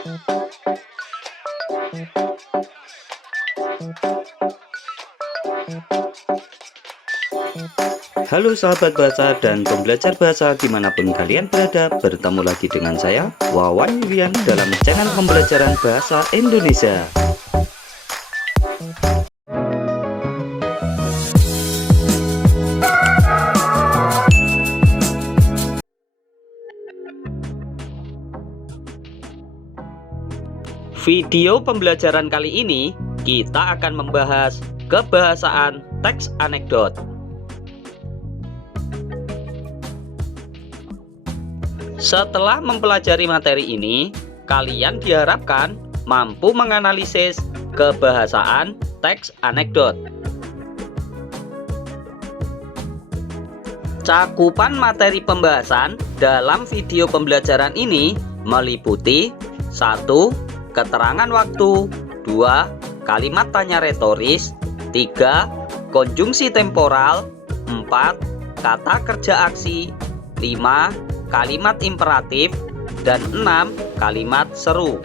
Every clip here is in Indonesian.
Halo sahabat bahasa dan pembelajar bahasa dimanapun kalian berada, bertemu lagi dengan saya Wawan Yulian dalam channel pembelajaran bahasa Indonesia. Video pembelajaran kali ini kita akan membahas kebahasaan teks anekdot. Setelah mempelajari materi ini, kalian diharapkan mampu menganalisis kebahasaan teks anekdot. Cakupan materi pembahasan dalam video pembelajaran ini meliputi 1. Keterangan waktu, 2. Kalimat tanya retoris, 3. Konjungsi temporal, 4. Kata kerja aksi, 5. Kalimat imperatif, dan 6. Kalimat seru.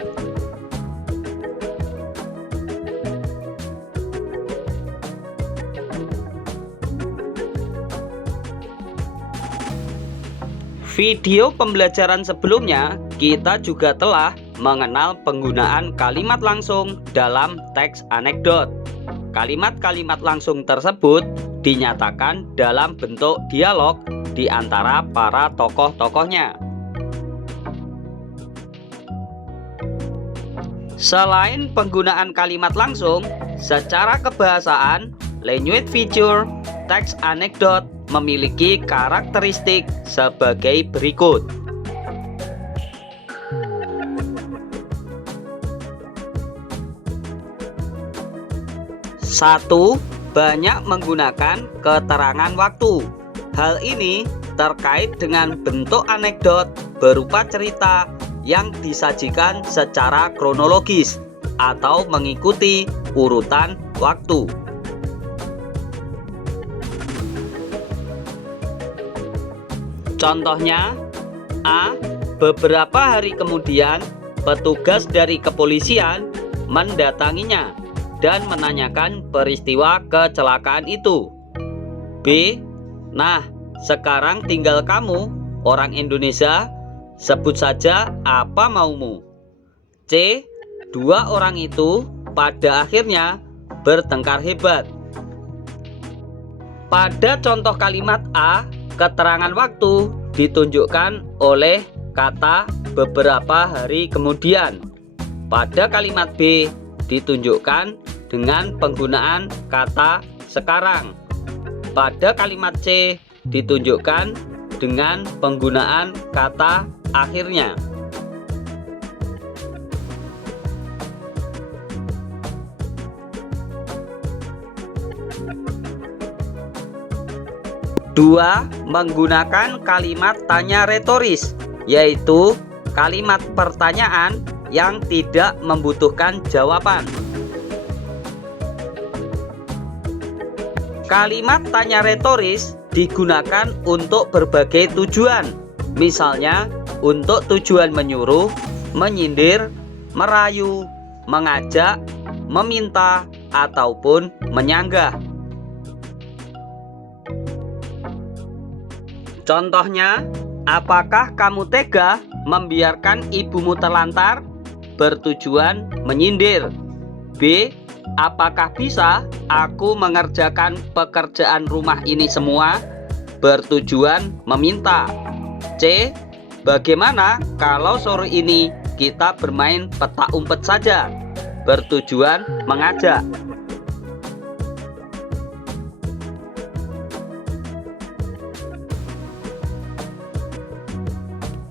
Video pembelajaran sebelumnya kita juga telah mengenal penggunaan kalimat langsung dalam teks anekdot. Kalimat-kalimat langsung tersebut dinyatakan dalam bentuk dialog di antara para tokoh-tokohnya. Selain penggunaan kalimat langsung, secara kebahasaan, language feature teks anekdot memiliki karakteristik sebagai berikut. 1. Banyak menggunakan keterangan waktu. Hal ini terkait dengan bentuk anekdot berupa cerita yang disajikan secara kronologis atau mengikuti urutan waktu. Contohnya, A. Beberapa hari kemudian, petugas dari kepolisian mendatanginya dan menanyakan peristiwa kecelakaan itu. B. Nah, sekarang tinggal kamu, orang Indonesia, sebut saja apa maumu. C. Dua orang itu pada akhirnya bertengkar hebat. Pada contoh kalimat A, keterangan waktu ditunjukkan oleh kata beberapa hari kemudian. Pada kalimat B ditunjukkan dengan penggunaan kata sekarang. Pada kalimat C ditunjukkan dengan penggunaan kata akhirnya. Dua, menggunakan kalimat tanya retoris, yaitu kalimat pertanyaan yang tidak membutuhkan jawaban. Kalimat tanya retoris digunakan untuk berbagai tujuan, misalnya untuk tujuan menyuruh, menyindir, merayu, mengajak, meminta, ataupun menyanggah. Contohnya, apakah kamu tega membiarkan ibumu terlantar? Bertujuan menyindir. B. Apakah bisa aku mengerjakan pekerjaan rumah ini semua? Bertujuan meminta. C. Bagaimana kalau sore ini kita bermain petak umpet saja? Bertujuan mengajak.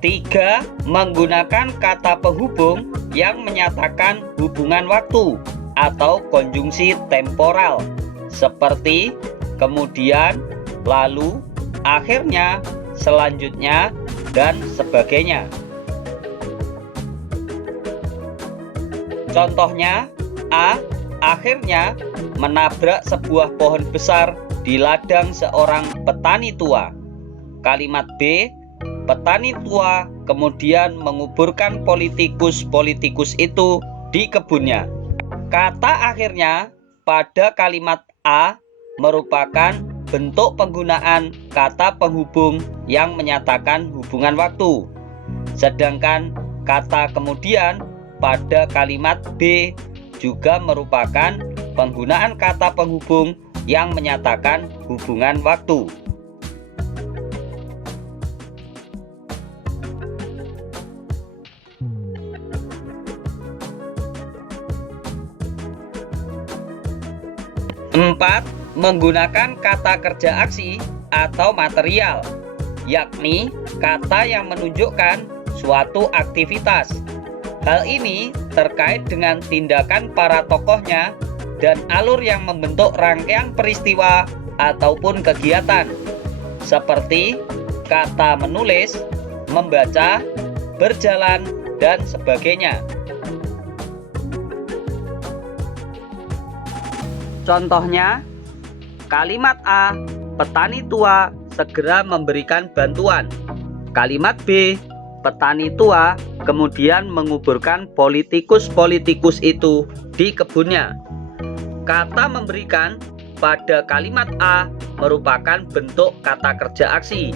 3. Menggunakan kata penghubung yang menyatakan hubungan waktu atau konjungsi temporal seperti kemudian, lalu, akhirnya, selanjutnya, dan sebagainya. Contohnya, A. Akhirnya menabrak sebuah pohon besar di ladang seorang petani tua. Kalimat B. Petani tua kemudian menguburkan politikus-politikus itu di kebunnya. Kata akhirnya pada kalimat A merupakan bentuk penggunaan kata penghubung yang menyatakan hubungan waktu. Sedangkan kata kemudian pada kalimat B juga merupakan penggunaan kata penghubung yang menyatakan hubungan waktu. Empat, menggunakan kata kerja aksi atau material, yakni kata yang menunjukkan suatu aktivitas. Hal ini terkait dengan tindakan para tokohnya dan alur yang membentuk rangkaian peristiwa ataupun kegiatan, seperti kata menulis, membaca, berjalan, dan sebagainya. Contohnya, kalimat A, petani tua segera memberikan bantuan. Kalimat B, petani tua kemudian menguburkan politikus-politikus itu di kebunnya. Kata memberikan pada kalimat A merupakan bentuk kata kerja aksi,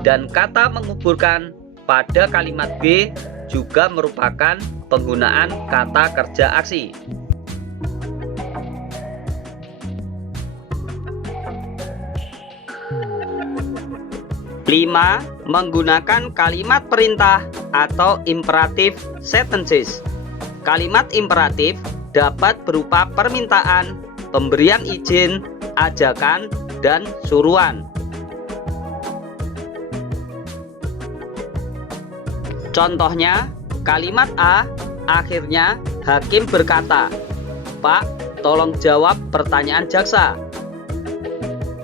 dan kata menguburkan pada kalimat B juga merupakan penggunaan kata kerja aksi. 5. Menggunakan kalimat perintah atau imperative sentences. Kalimat imperatif dapat berupa permintaan, pemberian izin, ajakan, dan suruhan. Contohnya, kalimat A, akhirnya hakim berkata, "Pak, tolong jawab pertanyaan jaksa."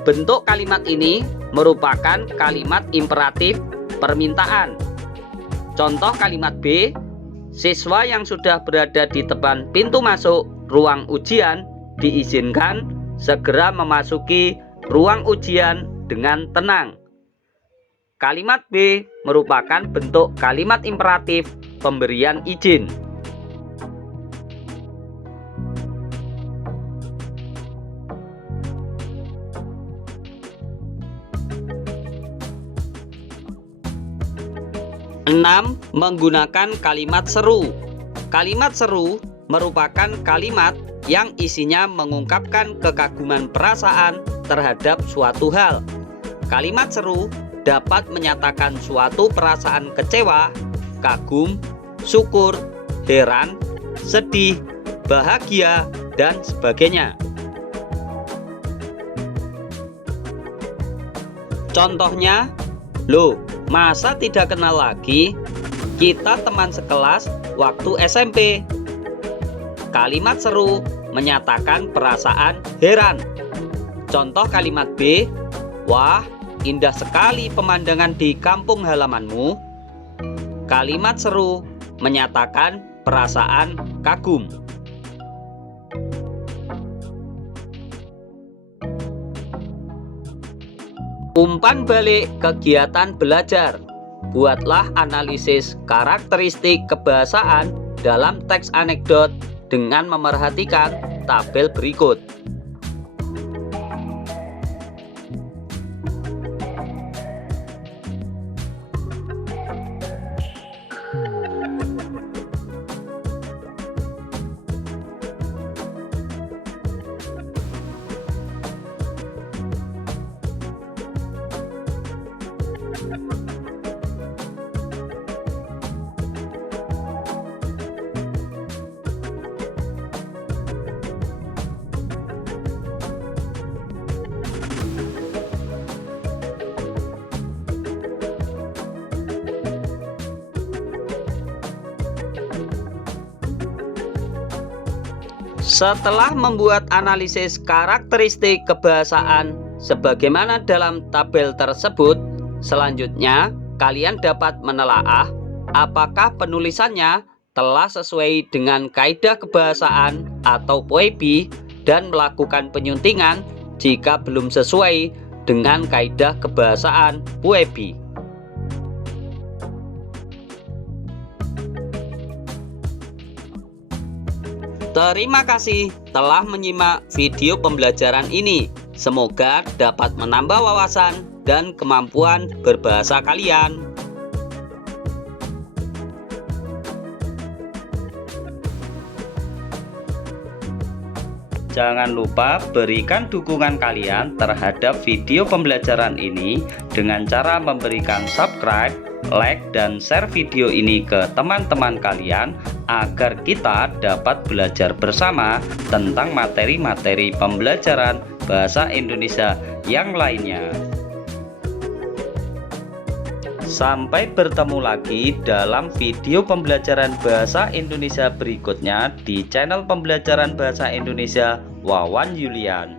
Bentuk kalimat ini merupakan kalimat imperatif permintaan. Contoh kalimat B, siswa yang sudah berada di depan pintu masuk ruang ujian diizinkan segera memasuki ruang ujian dengan tenang. Kalimat B merupakan bentuk kalimat imperatif pemberian izin. Enam, menggunakan kalimat seru. Kalimat seru merupakan kalimat yang isinya mengungkapkan kekaguman perasaan terhadap suatu hal. Kalimat seru dapat menyatakan suatu perasaan kecewa, kagum, syukur, heran, sedih, bahagia, dan sebagainya. Contohnya, "Loh, masa tidak kenal lagi? Kita teman sekelas waktu SMP." Kalimat seru menyatakan perasaan heran. Contoh kalimat B, "Wah, indah sekali pemandangan di kampung halamanmu." Kalimat seru menyatakan perasaan kagum. Umpan balik kegiatan belajar. Buatlah analisis karakteristik kebahasaan dalam teks anekdot dengan memerhatikan tabel berikut. Setelah membuat analisis karakteristik kebahasaan sebagaimana dalam tabel tersebut, selanjutnya kalian dapat menelaah apakah penulisannya telah sesuai dengan kaidah kebahasaan atau POEBI dan melakukan penyuntingan jika belum sesuai dengan kaidah kebahasaan POEBI. Terima kasih telah menyimak video pembelajaran ini. Semoga dapat menambah wawasan dan kemampuan berbahasa kalian. Jangan lupa berikan dukungan kalian terhadap video pembelajaran ini dengan cara memberikan subscribe, like, dan share video ini ke teman-teman kalian agar kita dapat belajar bersama tentang materi-materi pembelajaran bahasa Indonesia yang lainnya. Sampai bertemu lagi dalam video pembelajaran bahasa Indonesia berikutnya di channel pembelajaran bahasa Indonesia Wawan Yulian.